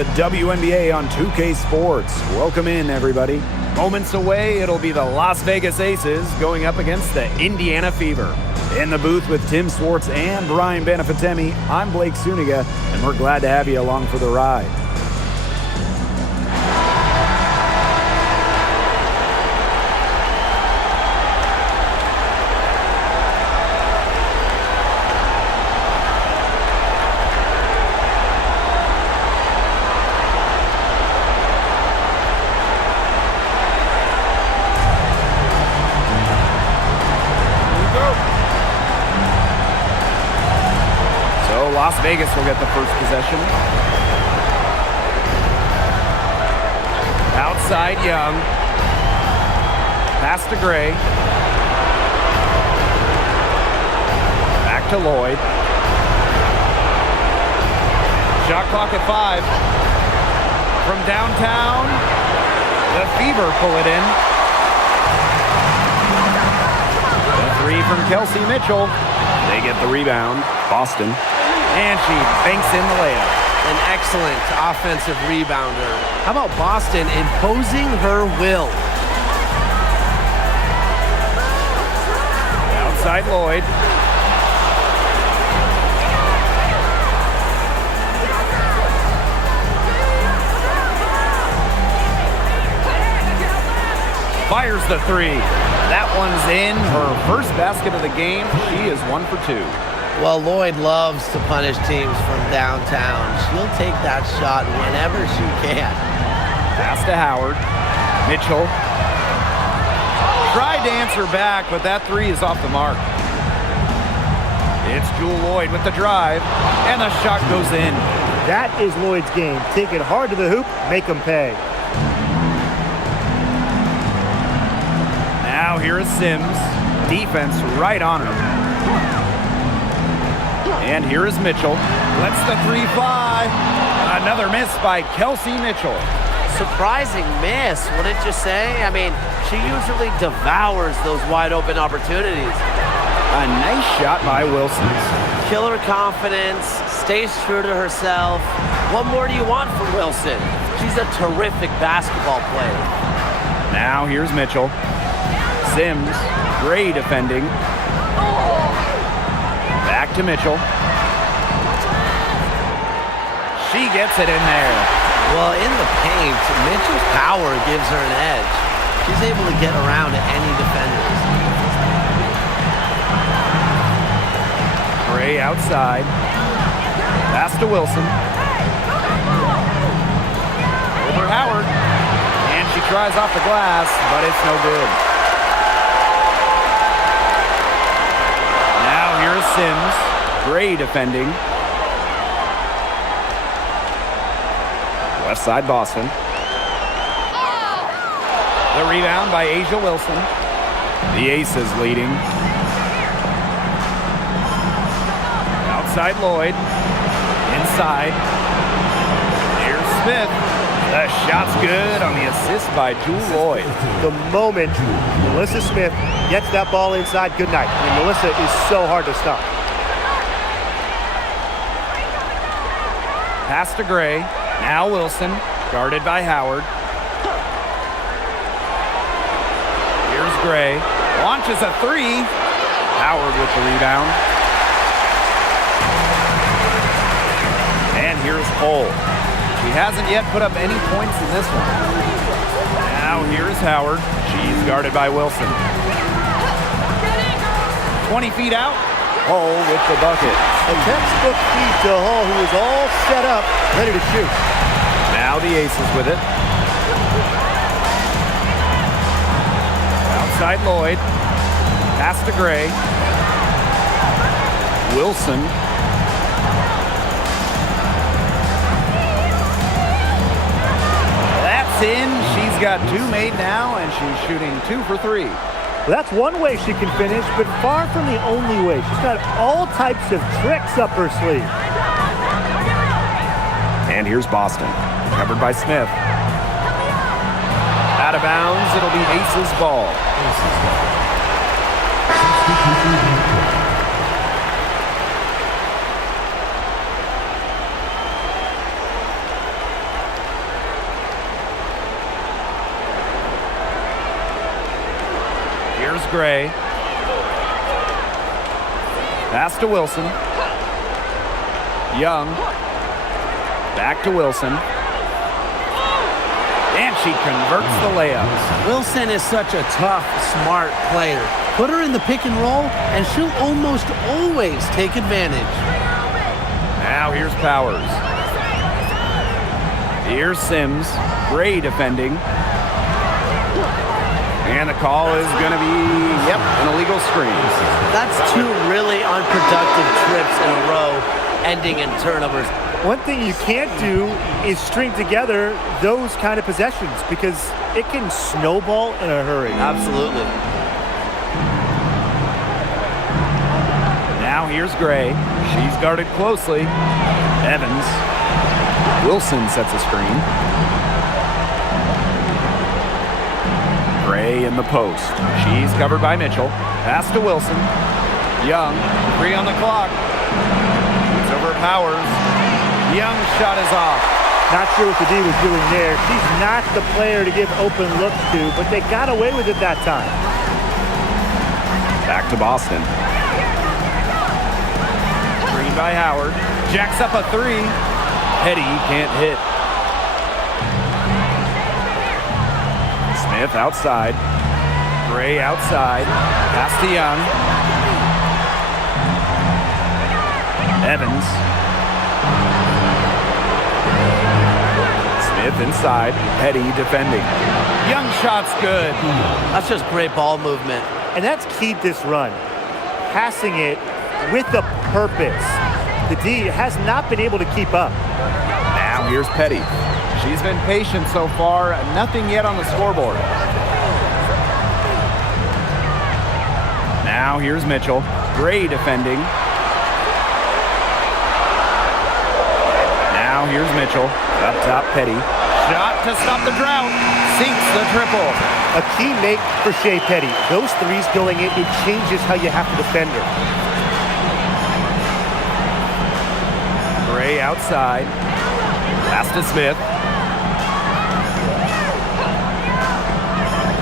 the WNBA on 2K Sports. Welcome in, everybody. Moments away, it'll be the Las Vegas Aces going up against the Indiana Fever. In the booth with Tim Swartz and Brian Benefitemi, I'm Blake Suniga, and we're glad to have you along for the ride. Las Vegas will get the first possession. Outside Young. Pass to Gray. Back to Lloyd. Shot clock at 5. From downtown, the Fever pull it in. The 3 from Kelsey Mitchell. They get the rebound. Boston. And she banks in the layup. An excellent offensive rebounder. How about Boston imposing her will? Outside Lloyd. Fires the 3. That one's in. Her first basket of the game. She is 1 for 2. Well, Lloyd loves to punish teams from downtown. She'll take that shot whenever she can. Pass to Howard. Mitchell. Tried to answer back, but that 3 is off the mark. It's Jewel Lloyd with the drive, and the shot goes in. That is Lloyd's game. Take it hard to the hoop, make them pay. Now here is Sims. Defense right on her. And here is Mitchell. Lets the 3 fly. Another miss by Kelsey Mitchell. Surprising miss, wouldn't you say? I mean, she usually devours those wide open opportunities. A nice shot by Wilson. Killer confidence, stays true to herself. What more do you want from Wilson? She's a terrific basketball player. Now here's Mitchell. Sims, great defending. Back to Mitchell. She gets it in there. Well, in the paint, Mitchell's power gives her an edge. She's able to get around any defenders. Gray outside. Pass to Wilson. Over Howard. And she tries off the glass, but it's no good. Now here's Sims. Gray defending. Left side Boston. The rebound by Asia Wilson. The Aces leading. Outside Lloyd. Inside. Here's Smith. The shot's good on the assist by Jewel Lloyd. The moment Melissa Smith gets that ball inside, good night. I mean, Melissa is so hard to stop. Pass to Gray. Now Wilson, guarded by Howard. Here's Gray. Launches a 3. Howard with the rebound. And here's Cole. He hasn't yet put up any points in this one. Now here's Howard. She's guarded by Wilson. 20 feet out. Hull with the bucket. A textbook feed to Hull, who is all set up, ready to shoot. Now the Aces with it. Outside Lloyd. Pass to Gray. Wilson. That's in. She's got 2 made now, and she's shooting 2 for 3. Well, that's one way she can finish, but far from the only way. She's got all types of tricks up her sleeve. And here's Boston. Covered by Smith. Out of bounds, it'll be Aces ball. Gray. Pass to Wilson. Young. Back to Wilson. And she converts the layups. Wilson is such a tough, smart player. Put her in the pick and roll, and she'll almost always take advantage. Now here's Powers. Here's Sims. Gray defending. And the call is going to be, an illegal screen. That's two really unproductive trips in a row, ending in turnovers. One thing you can't do is string together those kind of possessions because it can snowball in a hurry. Absolutely. Now here's Gray. She's guarded closely. Evans. Wilson sets a screen. Gray in the post. She's covered by Mitchell. Pass to Wilson. Young. 3 on the clock. It's over Powers. Young's shot is off. Not sure what the D was doing there. She's not the player to give open looks to, but they got away with it that time. Back to Boston. Screen by Howard. Jacks up a 3. Petty can't hit. Smith outside. Gray outside. Pass to Young. Evans. Smith inside. Petty defending. Young shot's good. That's just great ball movement. And that's keyed this run. Passing it with a purpose. The D has not been able to keep up. Now here's Petty. She's been patient so far. Nothing yet on the scoreboard. Now here's Mitchell. Gray defending. Now here's Mitchell. Up top, Petty. Shot to stop the drought. Sinks the triple. A key make for Shea Petty. Those threes going in, it changes how you have to defend her. Gray outside. Pass to Smith.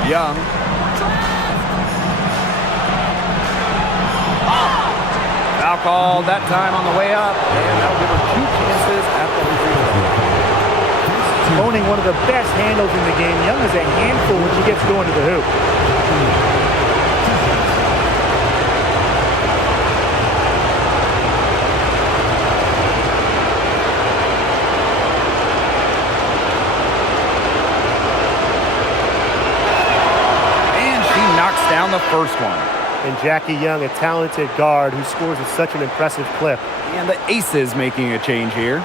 Young. Foul called that time on the way up, and that'll give her 2 chances at the free throw. Owning one of the best handles in the game. Young is a handful when she gets going to the hoop. And she knocks down the first one. And Jackie Young, a talented guard who scores at such an impressive clip. And the Aces making a change here.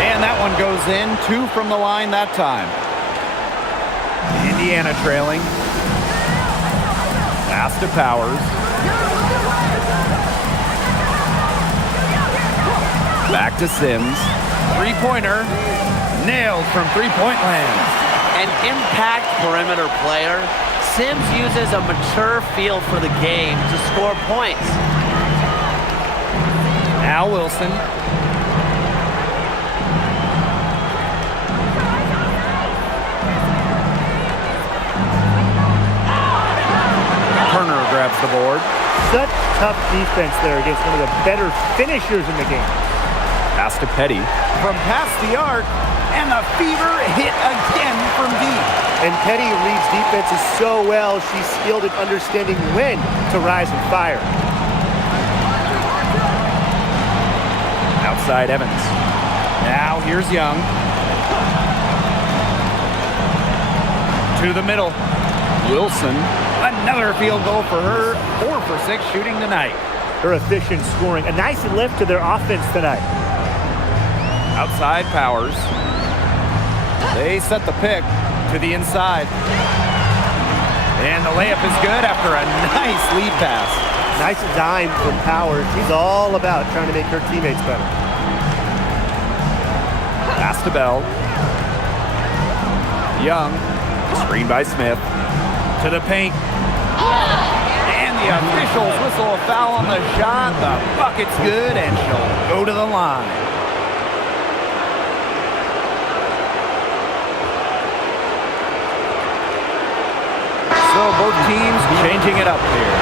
And that one goes in. 2 from the line that time. Indiana trailing. Pass to Powers. Back to Sims. 3-pointer. Nailed from 3-point land. An impact perimeter player. Sims uses a mature feel for the game to score points. Now Wilson. Turner grabs the board. Such tough defense there against one of the better finishers in the game. Pass to Petty. From past the arc, and the Fever hit again from deep. And Petty reads defenses so well, she's skilled at understanding when to rise and fire. Outside Evans. Now here's Young. To the middle. Wilson. Another field goal for her. 4 for 6 shooting tonight. Her efficient scoring. A nice lift to their offense tonight. Outside Powers. They set the pick to the inside. And the layup is good after a nice lead pass. Nice dime from Powers. She's all about trying to make her teammates better. Pass to Bell. Young. Screen by Smith. To the paint. And the officials whistle a foul on the shot. The bucket's good, and she'll go to the line. So both teams changing it up here.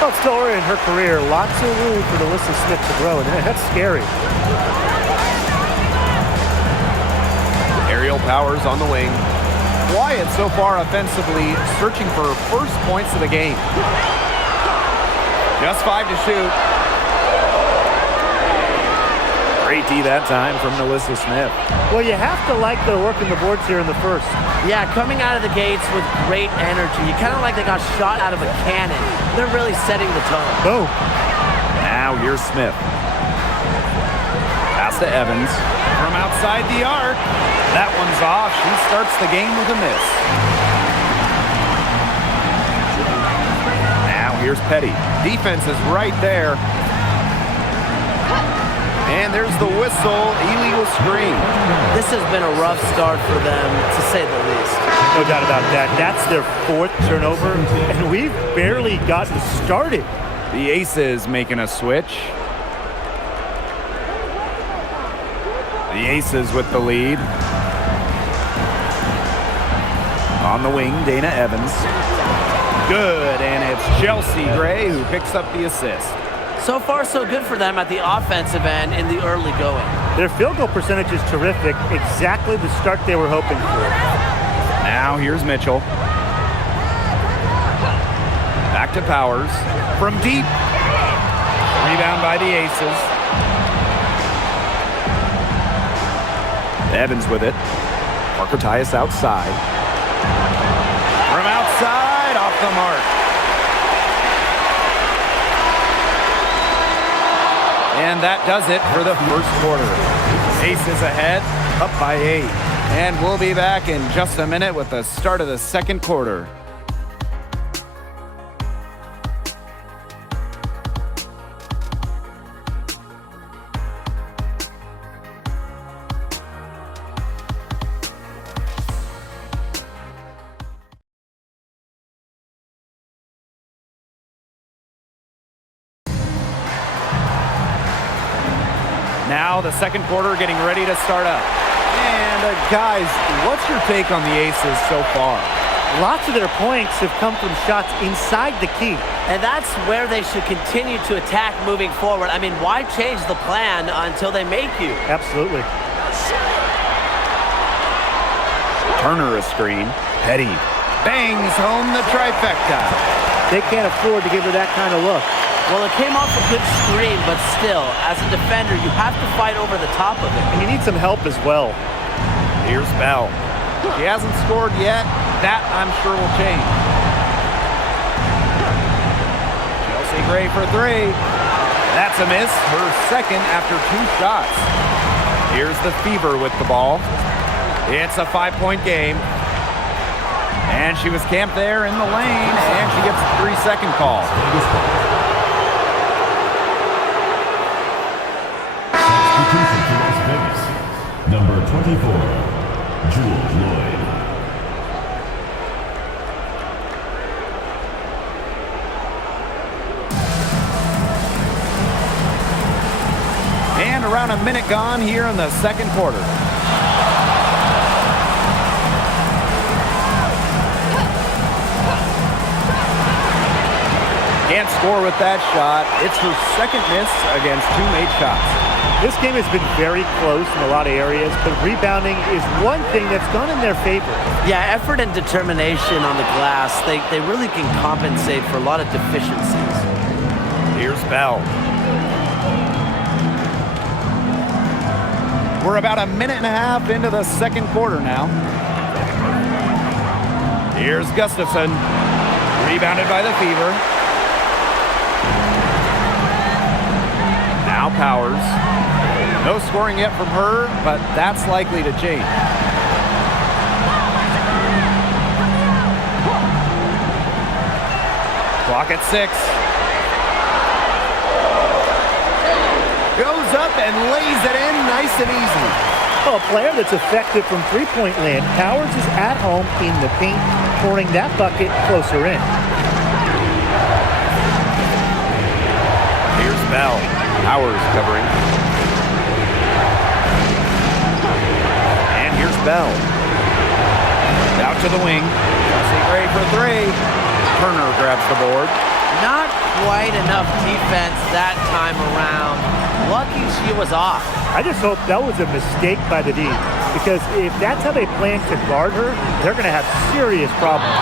Well, still early in her career, lots of room for Alyssa Smith to grow, and that's scary. Aerial powers on the wing. Wyatt so far offensively searching for first points of the game. Just 5 to shoot. Great D that time from Alyssa Smith. Well, you have to like their work in the boards here in the first. Yeah, coming out of the gates with great energy. You kind of like they got shot out of a cannon. They're really setting the tone. Boom. Now here's Smith. Pass to Evans. From outside the arc. That one's off. She starts the game with a miss. Now here's Petty. Defense is right there. And there's the whistle, illegal screen. This has been a rough start for them, to say the least. No doubt about that. That's their 4th turnover, and we've barely gotten started. The Aces making a switch. The Aces with the lead. On the wing, Dana Evans. Good, and it's Chelsea Gray who picks up the assist. So far, so good for them at the offensive end in the early going. Their field goal percentage is terrific. Exactly the start they were hoping for. Now here's Mitchell. Back to Powers. From deep. Rebound by the Aces. Evans with it. Parker Tyus outside. From outside, off the mark. And that does it for the first quarter. Aces ahead, up by 8. And we'll be back in just a minute with the start of the second quarter. Now the second quarter getting ready to start up. And guys, what's your take on the Aces so far? Lots of their points have come from shots inside the key. And that's where they should continue to attack moving forward. I mean, why change the plan until they make you? Absolutely. Turner a screen. Petty bangs home the trifecta. They can't afford to give her that kind of look. Well, it came off a good screen, but still, as a defender, you have to fight over the top of it. And you need some help as well. Here's Bell. She hasn't scored yet. That, I'm sure, will change. Chelsea Gray for 3. That's a miss. Her second after 2 shots. Here's the Fever with the ball. It's a 5-point game. And she was camped there in the lane, and she gets a 3-second call. Number 24, Jewel Lloyd. And around a minute gone here in the second quarter. Can't score with that shot. It's her second miss against 2 made shots. This game has been very close in a lot of areas, but rebounding is one thing that's gone in their favor. Yeah, effort and determination on the glass, they really can compensate for a lot of deficiencies. Here's Bell. We're about a minute and a half into the second quarter now. Here's Gustafson. Rebounded by the Fever. Now Powers. No scoring yet from her, but that's likely to change. Clock at 6. Goes up and lays it in nice and easy. Well, a player that's effective from three-point land. Powers is at home in the paint, pouring that bucket closer in. Here's Bell. Powers covering. And here's Bell. Out to the wing. Chelsea Gray for 3. Turner grabs the board. Not quite enough defense that time around. Lucky she was off. I just hope that was a mistake by the D, because if that's how they plan to guard her, they're going to have serious problems.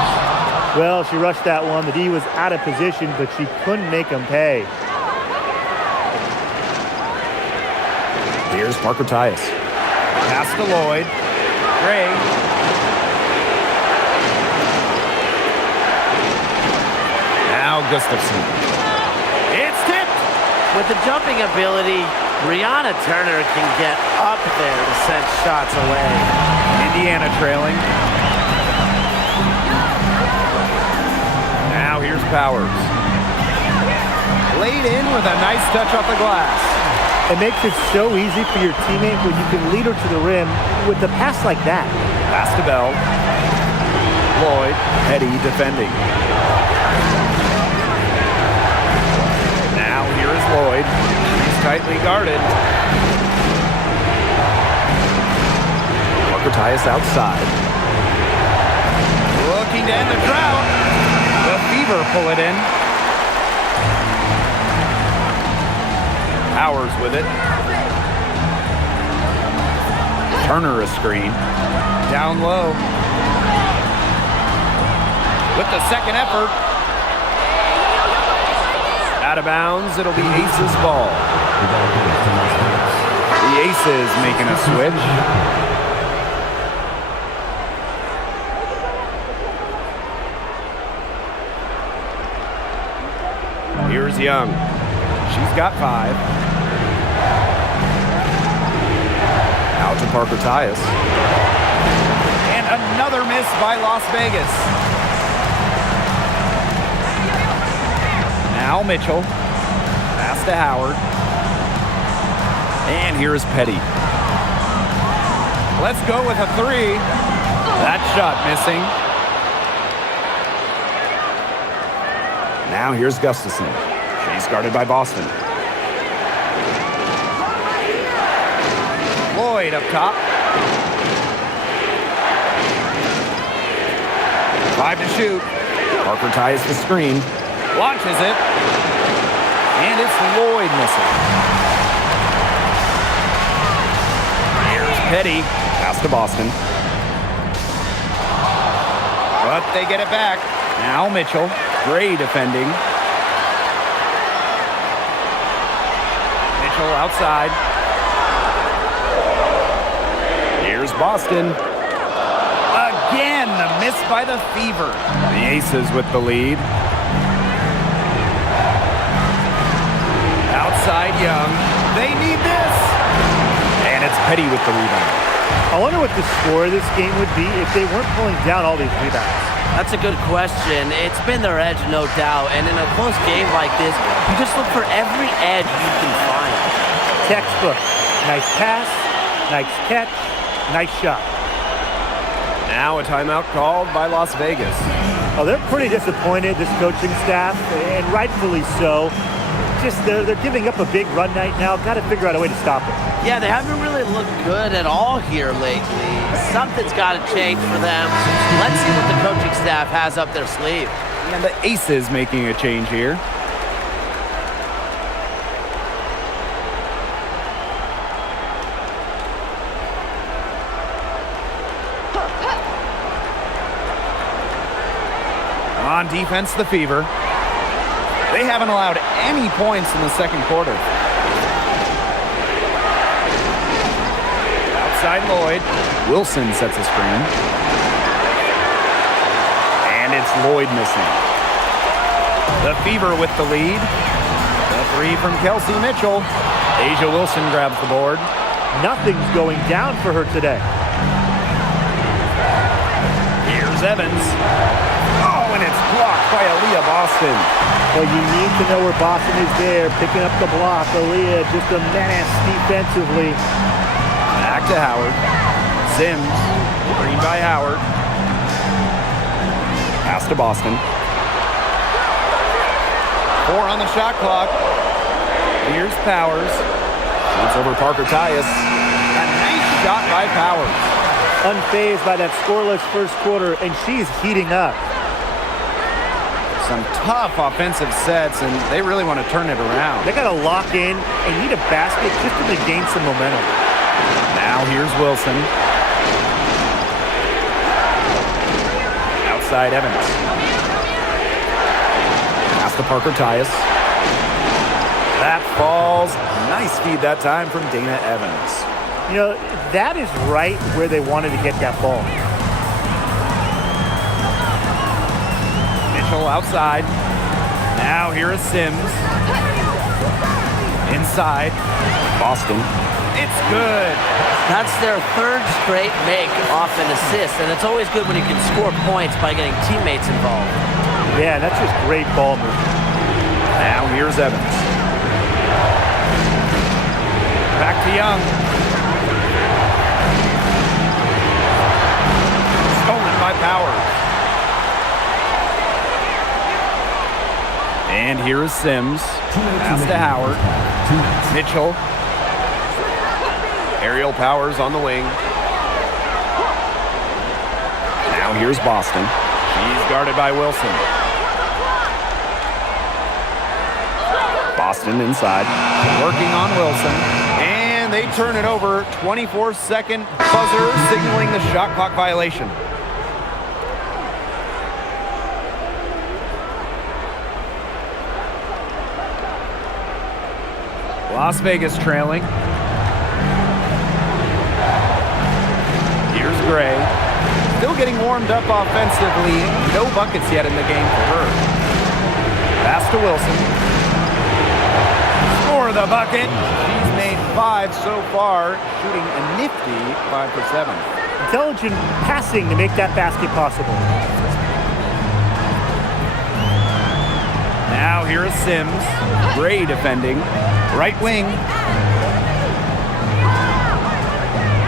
Well, she rushed that one. The D was out of position, but she couldn't make them pay. Here's Parker Tyus. Pass to Lloyd. Gray. Now Gustafson. It's tipped. With the jumping ability, Brianna Turner can get up there to send shots away. Indiana trailing. Now here's Powers. Laid in with a nice touch off the glass. It makes it so easy for your teammate when you can lead her to the rim with a pass like that. Pass to Bell. Lloyd, Petty defending. Now here is Lloyd. He's tightly guarded. Parker Tyus outside. Looking to end the drought. The Fever pull it in. Powers with it. Turner a screen. Down low. With the second effort. Out of bounds, it'll be Aces ball. The Aces making a switch. Here's Young. She's got 5. Out to Parker Tyus. And another miss by Las Vegas. Now Mitchell. Pass to Howard. And here's Petty. Let's go with a 3. That shot missing. Now here's Gustafson. She's guarded by Boston. Lloyd up top. 5 to shoot. Parker ties the screen. Launches it. And it's Lloyd missing. Here's Petty. Pass to Boston. But they get it back. Now Mitchell. Gray defending. Mitchell outside. Here's Boston. Again, the miss by the Fever. The Aces with the lead. Outside Young. They need this. And it's Petty with the rebound. I wonder what the score of this game would be if they weren't pulling down all these rebounds. That's a good question. It's been their edge, no doubt. And in a close game like this, you just look for every edge you can find. Textbook. Nice pass, nice catch, nice shot. Now a timeout called by Las Vegas. Oh, they're pretty disappointed, this coaching staff, and rightfully so. Just they're giving up a big run night now. Got to figure out a way to stop it. Yeah, they haven't really looked good at all here lately. Something's got to change for them. Let's see what the coaching staff has up their sleeve. And the Aces making a change here. On defense, the Fever. They haven't allowed any points in the second quarter. Outside Lloyd. Wilson sets a screen. And it's Lloyd missing. The Fever with the lead. The 3 from Kelsey Mitchell. Asia Wilson grabs the board. Nothing's going down for her today. Here's Evans. Oh, and it's blocked by Aaliyah Boston. Well, you need to know where Boston is there, picking up the block. Aaliyah just a menace defensively. Back to Howard. Sims, screen by Howard. Pass to Boston. 4 on the shot clock. Here's Powers. Shoots over Parker Tyus. A nice shot by Powers. Unfazed by that scoreless first quarter, and she's heating up. Some tough offensive sets, and they really want to turn it around. They got to lock in and need a basket just to gain some momentum. Now here's Wilson. Outside Evans. Pass to Parker Tyus. That falls. Nice feed that time from Dana Evans. You know, that is right where they wanted to get that ball. Mitchell outside. Now here is Sims. Inside. Boston. It's good. That's their third straight make off an assist, and it's always good when you can score points by getting teammates involved. Yeah, that's just great ball movement. Now here's Evans. Back to Young. Stolen by Powers. And here is Sims. Pass to Howard. Mitchell. Aerial Powers on the wing. Now here's Boston. She's guarded by Wilson. Boston inside. Working on Wilson. And they turn it over. 24-second buzzer signaling the shot clock violation. Las Vegas trailing. Here's Gray. Still getting warmed up offensively. No buckets yet in the game for her. Pass to Wilson. Score the bucket. She's made 5 so far, shooting a nifty 5 for 7. Intelligent passing to make that basket possible. Now here is Sims. Gray defending. Right wing.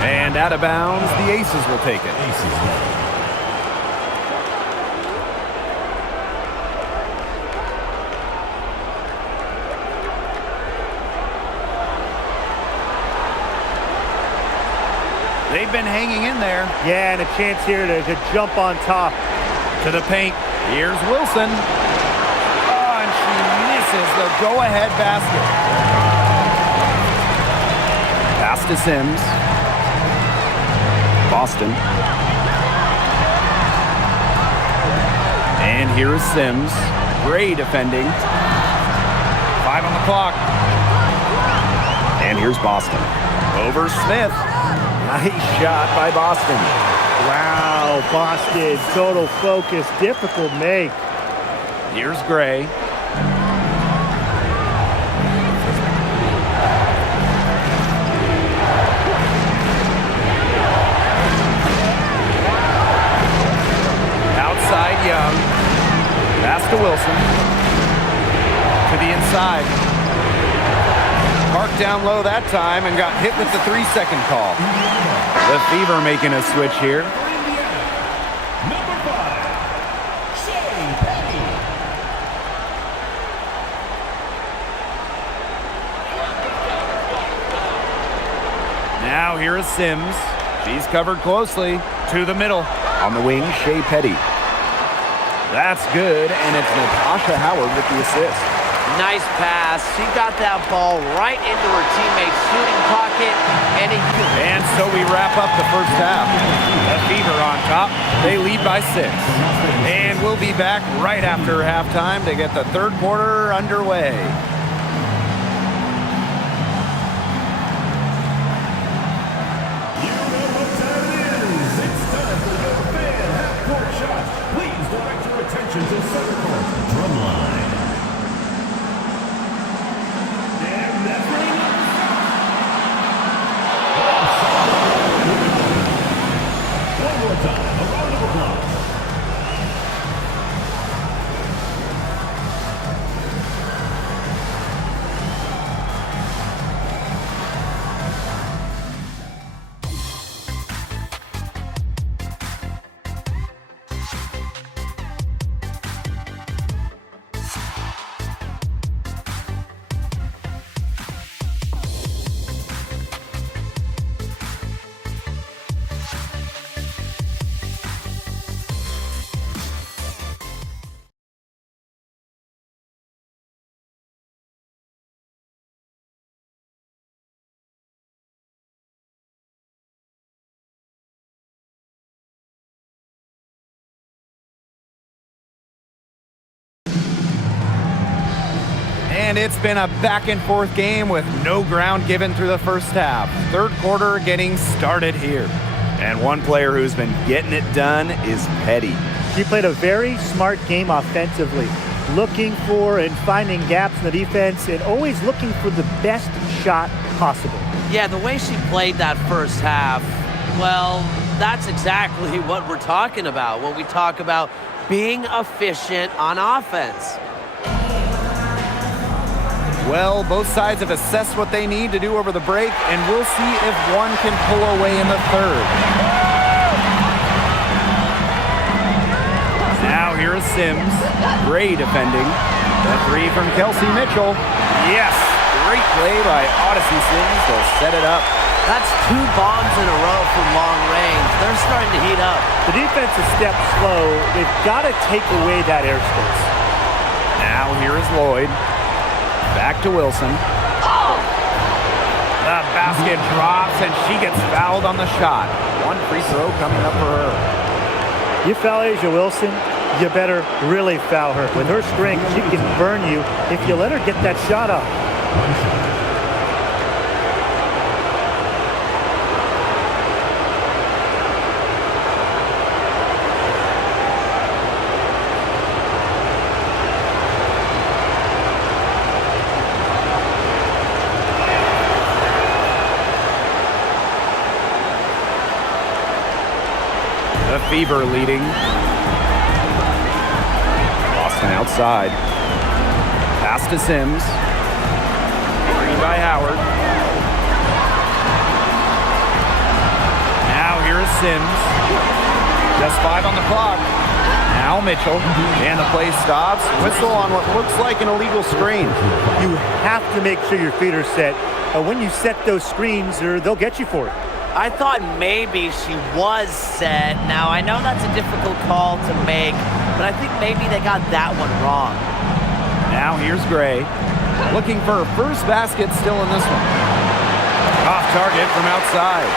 And out of bounds, the Aces will take it. They've been hanging in there. Yeah, and a chance here to jump on top. To the paint. Here's Wilson. Oh, and she misses the go-ahead basket. Pass to Sims. Boston. And here is Sims. Gray defending. 5 on the clock. And here's Boston. Over Smith. Nice shot by Boston. Wow, Boston, total focus, difficult make. Here's Gray. Outside Young. Pass to Wilson. To the inside. Parked down low that time and got hit with the 3-second call. The Fever making a switch here. Number 5, Shea Petty. Now here is Sims. She's covered closely. To the middle. On the wing, Shea Petty. That's good, and it's Natasha Howard with the assist. Nice pass. She got that ball right into her teammate's shooting pocket, and so we wrap up the first half. The Fever on top. They lead by 6. And we'll be back right after halftime to get the third quarter underway. You know what time it is. It's time for the fan half-court shot. Please direct your attention to center court. Drumline. And that's right. One more time. A round of applause. And it's been a back-and-forth game with no ground given through the first half. Third quarter getting started here. And one player who's been getting it done is Petty. She played a very smart game offensively, looking for and finding gaps in the defense and always looking for the best shot possible. Yeah, the way she played that first half, well, that's exactly what we're talking about when we talk about being efficient on offense. Well, both sides have assessed what they need to do over the break, and we'll see if one can pull away in the third. Now here is Sims. Gray defending. The three from Kelsey Mitchell. Yes, great play by Odyssey Sims to set it up. That's 2 bombs in a row from long range. They're starting to heat up. The defense is stepped slow. They've got to take away that airspace. Now here is Lloyd. Back to Wilson. The basket drops, and she gets fouled on the shot. One free throw coming up for her. You foul Asia Wilson, you better really foul her. With her strength, she can burn you if you let her get that shot up. The Fever leading. Boston outside. Pass to Sims. Screen by Howard. Now here is Sims. Just 5 on the clock. Now Mitchell. And the play stops. Whistle on what looks like an illegal screen. You have to make sure your feet are set. When you set those screens, or they'll get you for it. I thought maybe she was set. Now, I know that's a difficult call to make, but I think maybe they got that one wrong. Now here's Gray. Looking for her first basket still in this one. Off target from outside.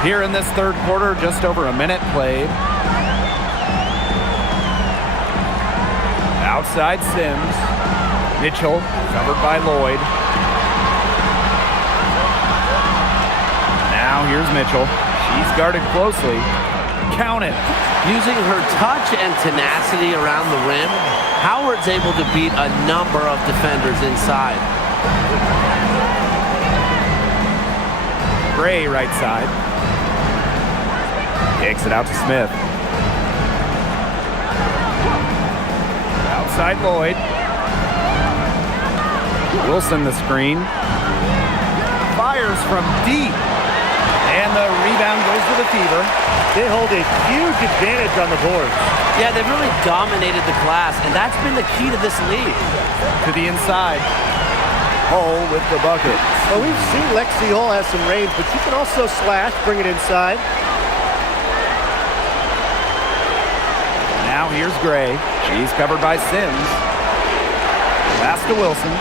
Here in this third quarter, just over a minute played. Outside Sims. Mitchell covered by Lloyd. Now here's Mitchell. She's guarded closely. Count it. Using her touch and tenacity around the rim, Howard's able to beat a number of defenders inside. Gray right side. Kicks it out to Smith. Outside Lloyd. Wilson the screen. Fires from deep. And the rebound goes to the Fever. They hold a huge advantage on the boards. Yeah, they've really dominated the glass, and that's been the key to this lead. To the inside. Hull with the bucket. Well, we've seen Lexi Hull has some range, but she can also slash, bring it inside. Now here's Gray. She's covered by Sims. Pass to Wilson.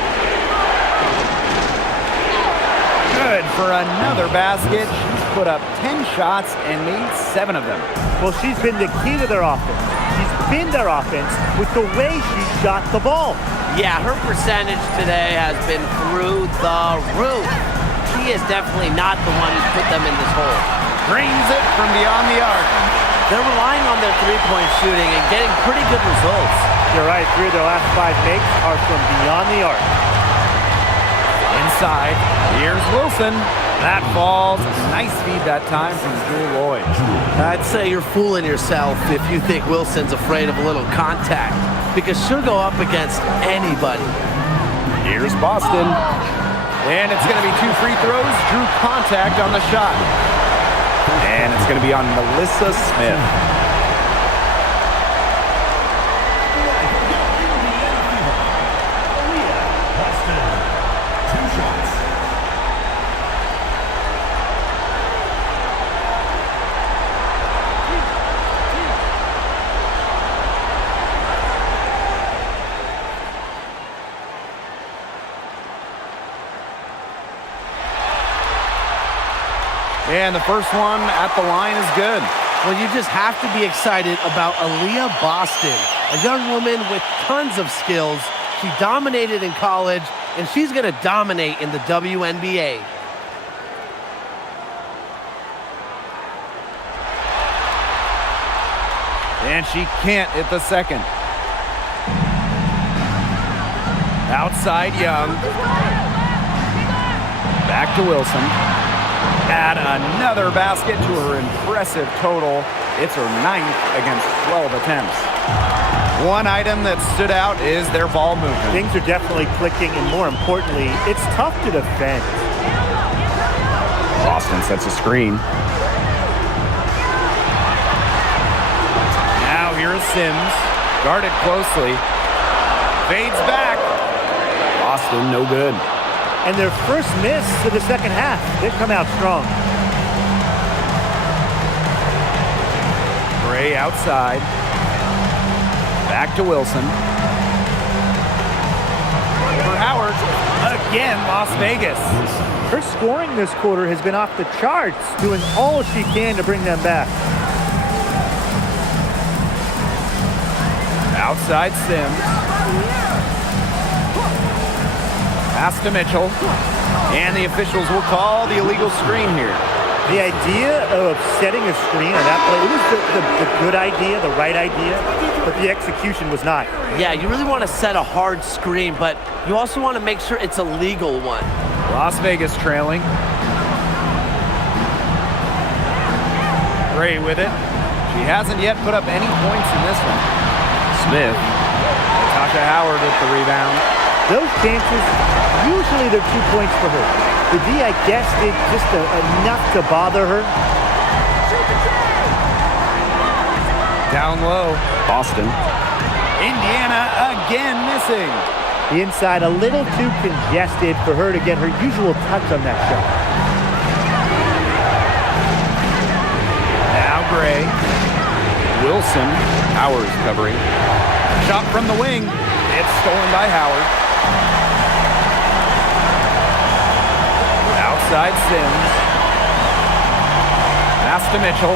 Good for another basket. She's put up 10 shots and made 7 of them. Well, she's been the key to their offense. She's been their offense with the way she shot the ball. Yeah, her percentage today has been through the roof. She is definitely not the one who's put them in this hole. Drains it from beyond the arc. They're relying on their three-point shooting and getting pretty good results. You're right, 3 of their last 5 makes are from beyond the arc. Inside, here's Wilson. That falls. Nice feed that time from Jewel Lloyd. I'd say you're fooling yourself if you think Wilson's afraid of a little contact, because she'll go up against anybody. Here's Boston. And it's going to be 2 free throws. Drew contact on the shot. And it's going to be on Melissa Smith. And the first one at the line is good. Well, you just have to be excited about Aaliyah Boston, a young woman with tons of skills. She dominated in college, and she's going to dominate in the WNBA. And she can't hit the second. Outside Young. Back to Wilson. Add another basket to her impressive total. It's her 9th against 12 attempts. One item that stood out is their ball movement. Things are definitely clicking, and more importantly, it's tough to defend. Boston sets a screen. Now here's Sims. Guarded closely. Fades back. Boston, no good. And their first miss of the second half. They've come out strong. Gray outside. Back to Wilson. For Howard. Again, Las Vegas. Her scoring this quarter has been off the charts, doing all she can to bring them back. Outside Sims. Pass to Mitchell. And the officials will call the illegal screen here. The idea of setting a screen on that play, it was the good idea, the right idea, but the execution was not. Yeah, you really want to set a hard screen, but you also want to make sure it's a legal one. Las Vegas trailing. Gray with it. She hasn't yet put up any points in this one. Smith. Natasha Howard with the rebound. Those chances, usually they're 2 points for her. The D, I guess, did just enough to bother her. Down low. Boston. Indiana again missing. The inside a little too congested for her to get her usual touch on that shot. Now Gray. Wilson. Howard's covering. Shot from the wing. It's stolen by Howard. Outside Sims. Pass to Mitchell.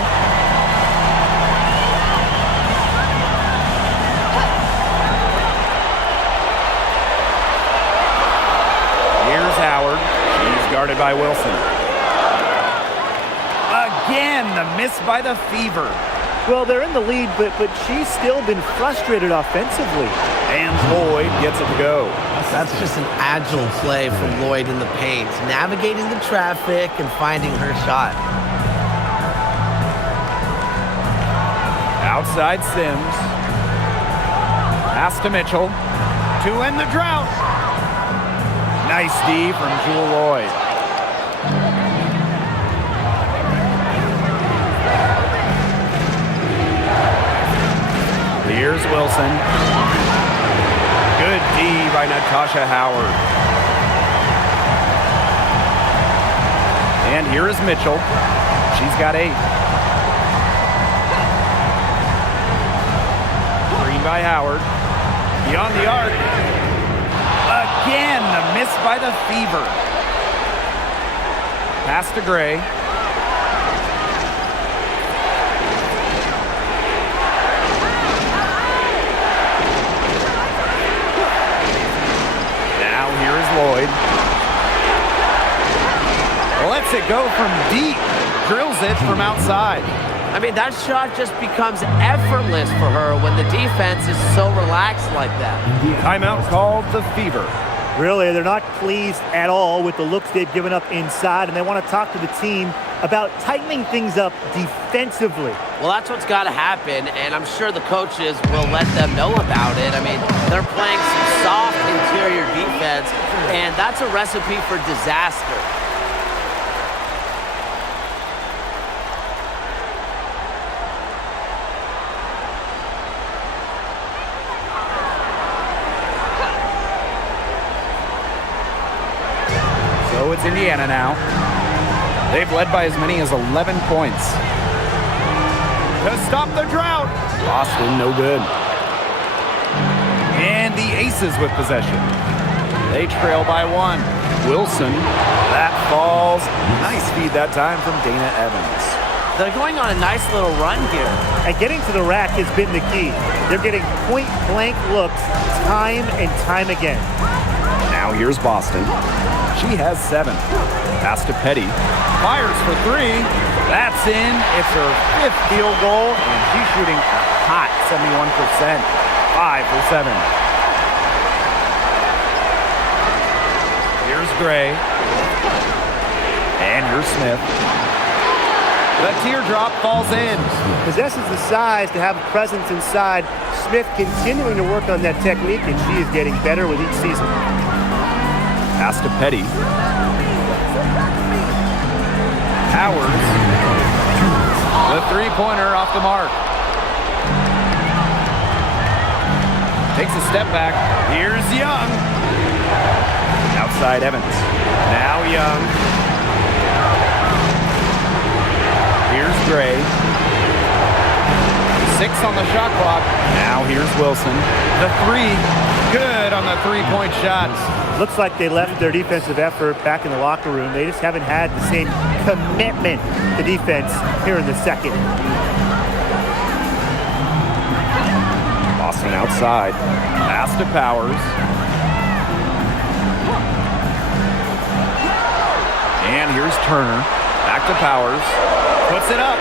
Here's Howard. He's guarded by Wilson. Again, the miss by the Fever. Well, they're in the lead, but she's still been frustrated offensively. And Lloyd gets it to go. That's just an agile play from Lloyd in the paint, navigating the traffic and finding her shot. Outside Sims. Pass to Mitchell. To end the drought. Nice D from Jewel Lloyd. Here's Wilson. Good D by Natasha Howard. And here is Mitchell. She's got 8. Green by Howard. Beyond the arc. Again, the miss by the Fever. Pass to Gray. Here is Lloyd. Lets it go from deep. Drills it from outside. I mean, that shot just becomes effortless for her when the defense is so relaxed like that. Timeout called the Fever. Really, they're not pleased at all with the looks they've given up inside, and they want to talk to the team about tightening things up defensively. Well, that's what's got to happen, and I'm sure the coaches will let them know about it. I mean, they're playing some soft interior defense, and that's a recipe for disaster. So it's Indiana now. They've led by as many as 11 points. To stop the drought. Boston, no good. And the Aces with possession. They trail by 1. Wilson, that falls. Nice feed that time from Dana Evans. They're going on a nice little run here. And getting to the rack has been the key. They're getting point-blank looks time and time again. Now here's Boston. She has 7. Pass to Petty. Fires for 3. That's in. It's her 5th field goal, and she's shooting a hot 71%. 5 for 7. Here's Gray. And here's Smith. The teardrop falls in. Possesses the size to have a presence inside. Smith continuing to work on that technique, and she is getting better with each season. Pass to Petty. Howard. The three-pointer off the mark. Takes a step back. Here's Young. Outside Evans. Now Young. Here's Gray. 6 on the shot clock. Now here's Wilson. The 3. Good on the three-point shots. Looks like they left their defensive effort back in the locker room. They just haven't had the same commitment to defense here in the second. Boston outside. Pass to Powers. And here's Turner. Back to Powers. Puts it up.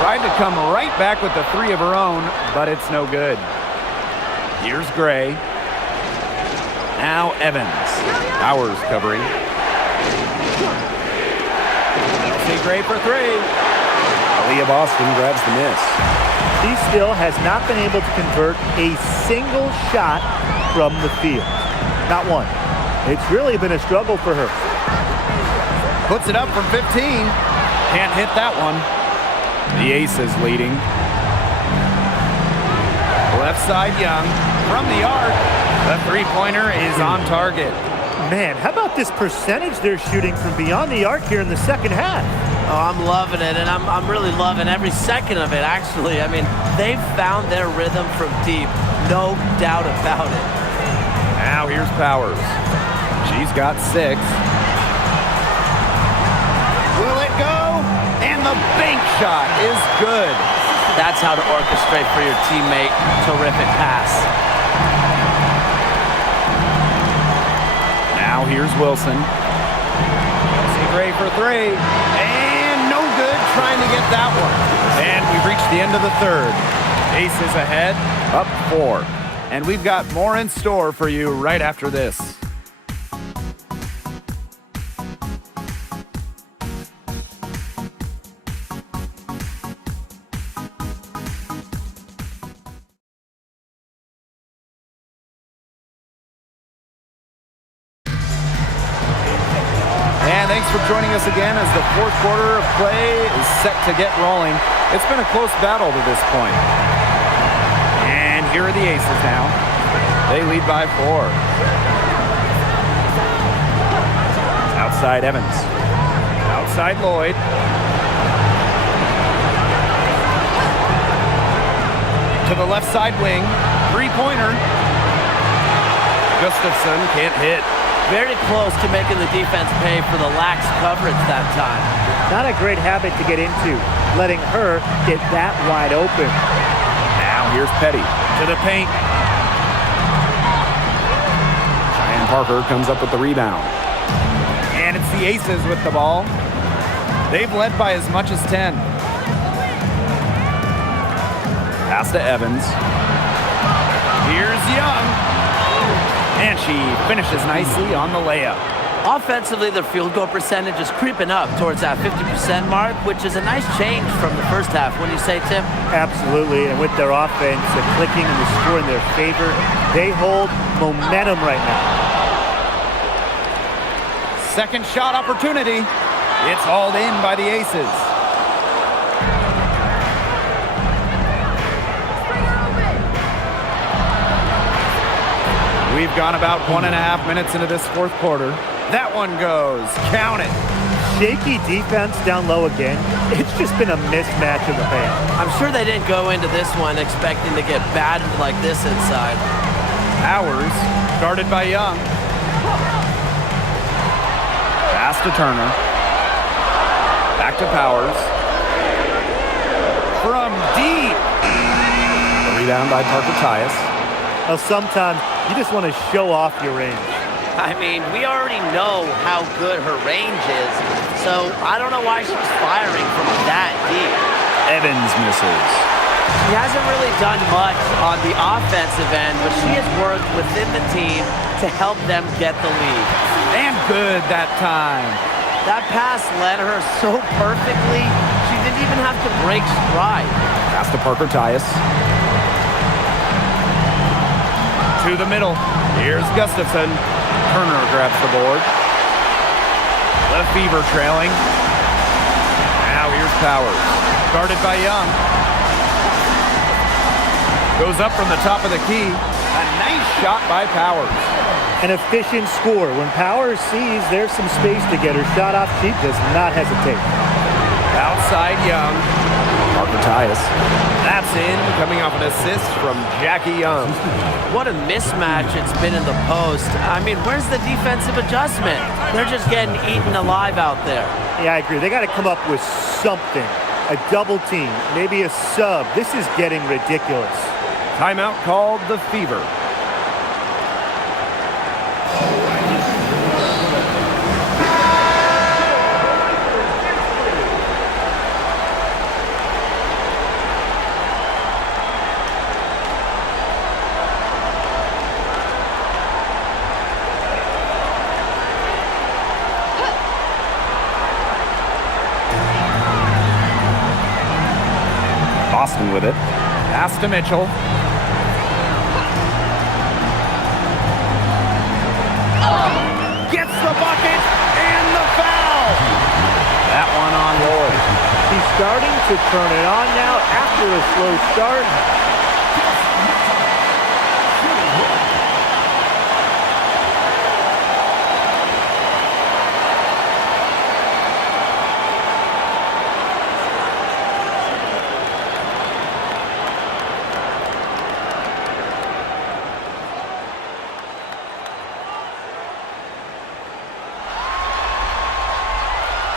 Tried to come right back with the 3 of her own, but it's no good. Here's Gray. Now Evans. Powers covering. See Gray for 3. Aaliyah Boston grabs the miss. She still has not been able to convert a single shot from the field. Not one. It's really been a struggle for her. Puts it up from 15. Can't hit that one. The Aces leading. Left side Young. From the arc. The three-pointer is on target. Man, how about this percentage they're shooting from beyond the arc here in the second half? Oh, I'm loving it, and I'm really loving every second of it, actually. I mean, they've found their rhythm from deep. No doubt about it. Now here's Powers. She's got 6. Will it go? And the bank shot is good. That's how to orchestrate for your teammate. Terrific pass. Now here's Wilson. See Gray for 3. And no good trying to get that one. And we've reached the end of the third. Aces ahead, up 4. And we've got more in store for you right after this. Thanks for joining us again as the fourth quarter of play is set to get rolling. It's been a close battle to this point. And here are the Aces now. They lead by 4. Outside Evans. Outside Lloyd. To the left side wing. Three-pointer. Gustafson can't hit. Very close to making the defense pay for the lax coverage that time. Not a great habit to get into, letting her get that wide open. Now here's Petty to the paint. Cheyenne Parker comes up with the rebound. And it's the Aces with the ball. They've led by as much as 10. Pass to Evans. Here's Young. And she finishes nicely on the layup. Offensively, their field goal percentage is creeping up towards that 50% mark, which is a nice change from the first half. Wouldn't you say, Tim? Absolutely, and with their offense clicking and the score in their favor, they hold momentum right now. Second shot opportunity. It's hauled in by the Aces. We've gone about 1.5 minutes into this fourth quarter. That one goes. Count it. Shaky defense down low again. It's just been a mismatch of the band. I'm sure they didn't go into this one expecting to get battered like this inside. Powers, guarded by Young. Pass to Turner. Back to Powers. Rebound by Parker Tyus. Well, sometimes you just want to show off your range. I mean, we already know how good her range is, so I don't know why she's firing from that deep. Evans misses. She hasn't really done much on the offensive end, but she has worked within the team to help them get the lead. And good that time. That pass led her so perfectly, she didn't even have to break stride. Pass to Parker Tyus. To the middle. Here's Gustafson. Turner grabs the board. The Fever trailing. Now here's Powers. Guarded by Young. Goes up from the top of the key. A nice shot by Powers. An efficient score. When Powers sees there's some space to get her shot off, she does not hesitate. Outside Young. Parker Tyus. That's in, coming off an assist from Jackie Young. What a mismatch it's been in the post. I mean, where's the defensive adjustment? They're just getting eaten alive out there. Yeah, I agree. They got to come up with something. A double team, maybe a sub. This is getting ridiculous. Timeout called the Fever. Boston with it. Pass to Mitchell. Gets the bucket and the foul. That one on Lloyd. He's starting to turn it on now after a slow start.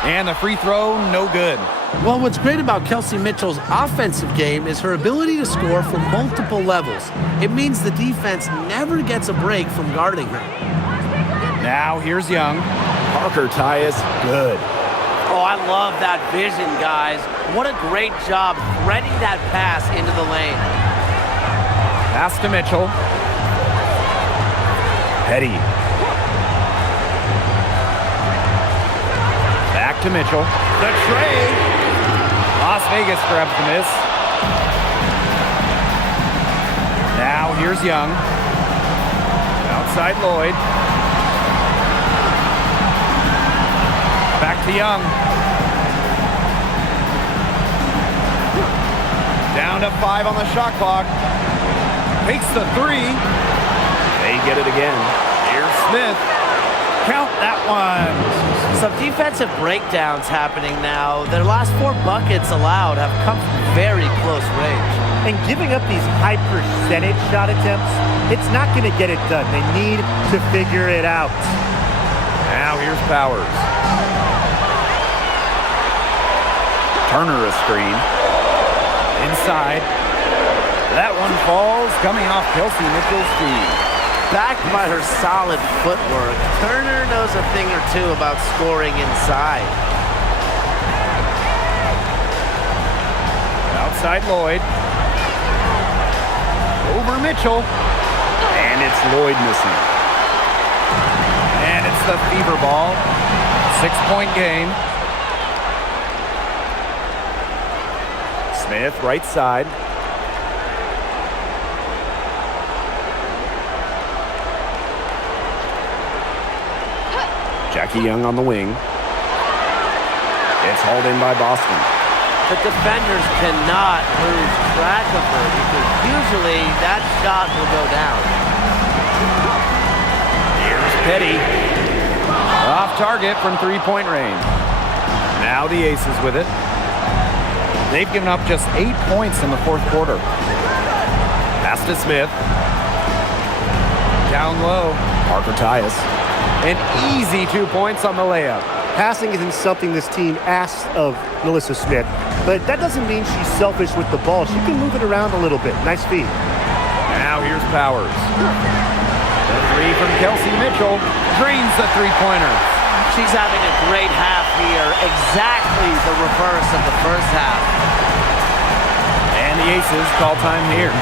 And the free throw, no good. Well, what's great about Kelsey Mitchell's offensive game is her ability to score from multiple levels. It means the defense never gets a break from guarding her. Now here's Young. Parker Tyus, good. Oh, I love that vision, guys. What a great job threading that pass into the lane. Pass to Mitchell. Petty. Back to Mitchell. The trade. Las Vegas grabs the miss. Now here's Young. Outside Lloyd. Back to Young. Down to 5 on the shot clock. Takes the 3. They get it again. Here's Smith. Count that one. Some defensive breakdowns happening now. Their last 4 buckets allowed have come from very close range. And giving up these high percentage shot attempts, it's not going to get it done. They need to figure it out. Now here's Powers. Turner a screen. Inside. That one falls, coming off Kelsey Mitchell's feet. Backed by her solid footwork, Turner knows a thing or two about scoring inside. Outside Lloyd. Over Mitchell. And it's Lloyd missing. And it's the Fever ball. 6-point game. Smith, right side. Jackie Young on the wing. It's hauled in by Boston. The defenders cannot lose track of her because usually that shot will go down. Here's Petty. Off target from 3-point range. Now the Aces with it. They've given up just 8 points in the 4th quarter. Pass to Smith. Down low. Parker Tyus. An easy 2 points on the layup. Passing isn't something this team asks of Melissa Smith, but that doesn't mean she's selfish with the ball. She can move it around a little bit. Nice feed. Now here's Powers. The three from Kelsey Mitchell. Drains the three-pointer. She's having a great half here. Exactly the reverse of the first half. And the Aces call time here.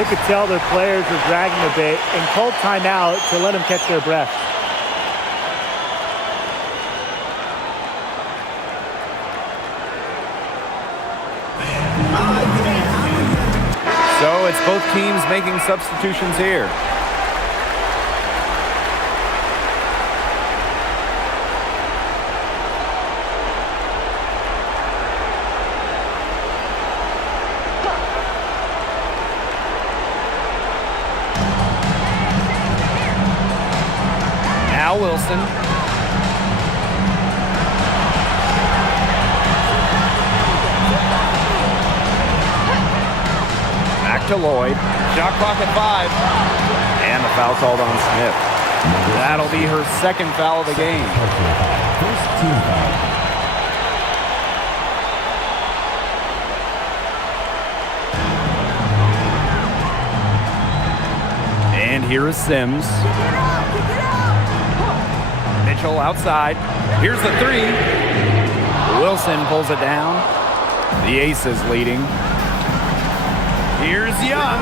You could tell their players are dragging a bit and called timeout to let them catch their breath. So it's both teams making substitutions here. Now Wilson. Back to Lloyd. Shot clock at 5. And the foul called on Smith. That'll be her second foul of the game. First team foul. And here is Sims. Mitchell outside. Here's the three. Wilson pulls it down. The Aces leading. Here's Young.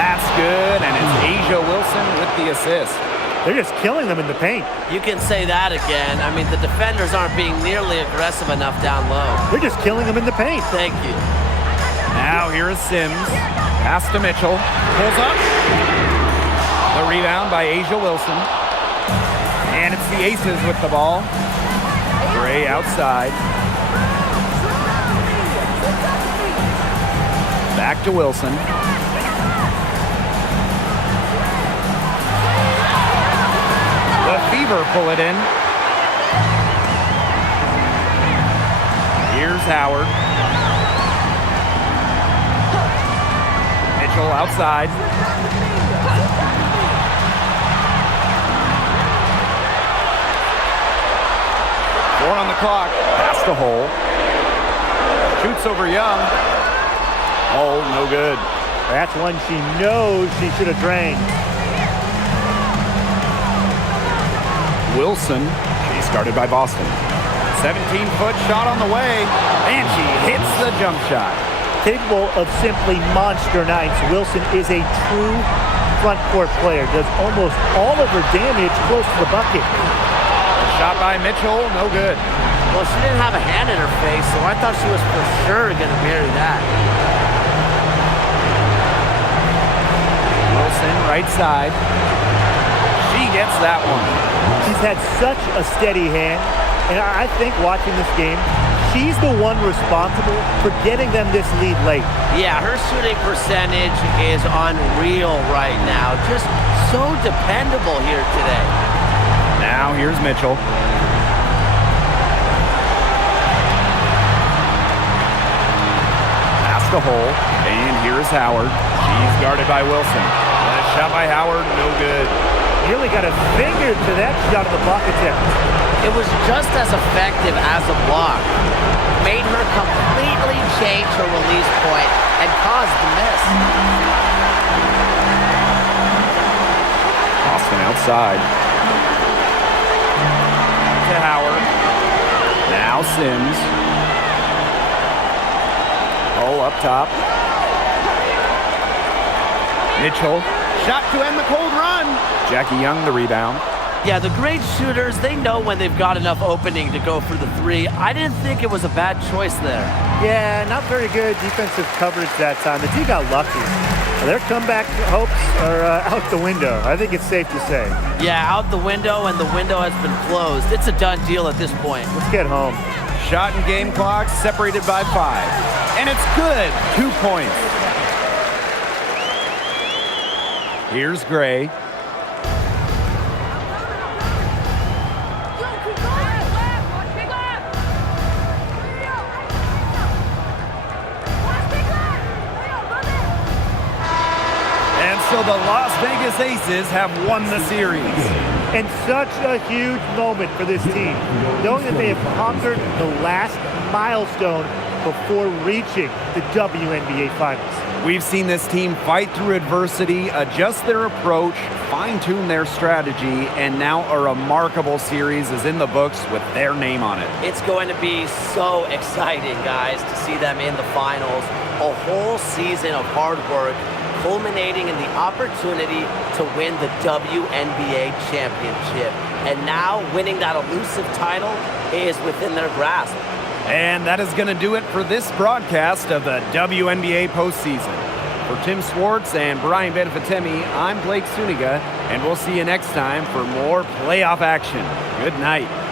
That's good, and it's Asia Wilson with the assist. They're just killing them in the paint. You can say that again. I mean, the defenders aren't being nearly aggressive enough down low. They're just killing them in the paint. Thank you. Now here is Sims. Pass to Mitchell. Pulls up. The rebound by Asia Wilson. And it's the Aces with the ball. Gray outside. Back to Wilson. The Fever pull it in. Here's Howard. Mitchell outside. Four on the clock. Pass the hole. Shoots over Young. Oh, no good. That's one she knows she should have drained. Wilson. She's guarded by Boston. 17-foot shot on the way. And she hits the jump shot. Capable of simply monster nights, Wilson is a true front court player. Does almost all of her damage close to the bucket. Shot by Mitchell, no good. Well, she didn't have a hand in her face, so I thought she was for sure going to bury that. Wilson, right side. She gets that one. She's had such a steady hand, and I think watching this game, she's the one responsible for getting them this lead late. Yeah, her shooting percentage is unreal right now. Just so dependable here today. Now here's Mitchell. Pass the hole, and here's Howard. She's guarded by Wilson. A shot by Howard, no good. Nearly got a finger to that shot of the block attempt. It was just as effective as a block. Made her completely change her release point and caused the miss. Boston outside. To Howard. Now Sims. Hole up top. Mitchell. Shot to end the cold run. Jackie Young the rebound. Yeah, the great shooters, they know when they've got enough opening to go for the three. I didn't think it was a bad choice there. Yeah, not very good defensive coverage that time. The team got lucky. Their comeback hopes are out the window. I think it's safe to say. Yeah, out the window, and the window has been closed. It's a done deal at this point. Let's get home. Shot and game clock separated by 5. And it's good. 2 points. Here's Gray. And so the Las Vegas Aces have won the series. And such a huge moment for this team, knowing that they have conquered the last milestone before reaching the WNBA Finals. We've seen this team fight through adversity, adjust their approach, fine-tune their strategy, and now a remarkable series is in the books with their name on it. It's going to be so exciting, guys, to see them in the finals. A whole season of hard work culminating in the opportunity to win the WNBA championship. And now winning that elusive title is within their grasp. And that is going to do it for this broadcast of the WNBA postseason. For Tim Swartz and Brian Benefitemi, I'm Blake Suniga, and we'll see you next time for more playoff action. Good night.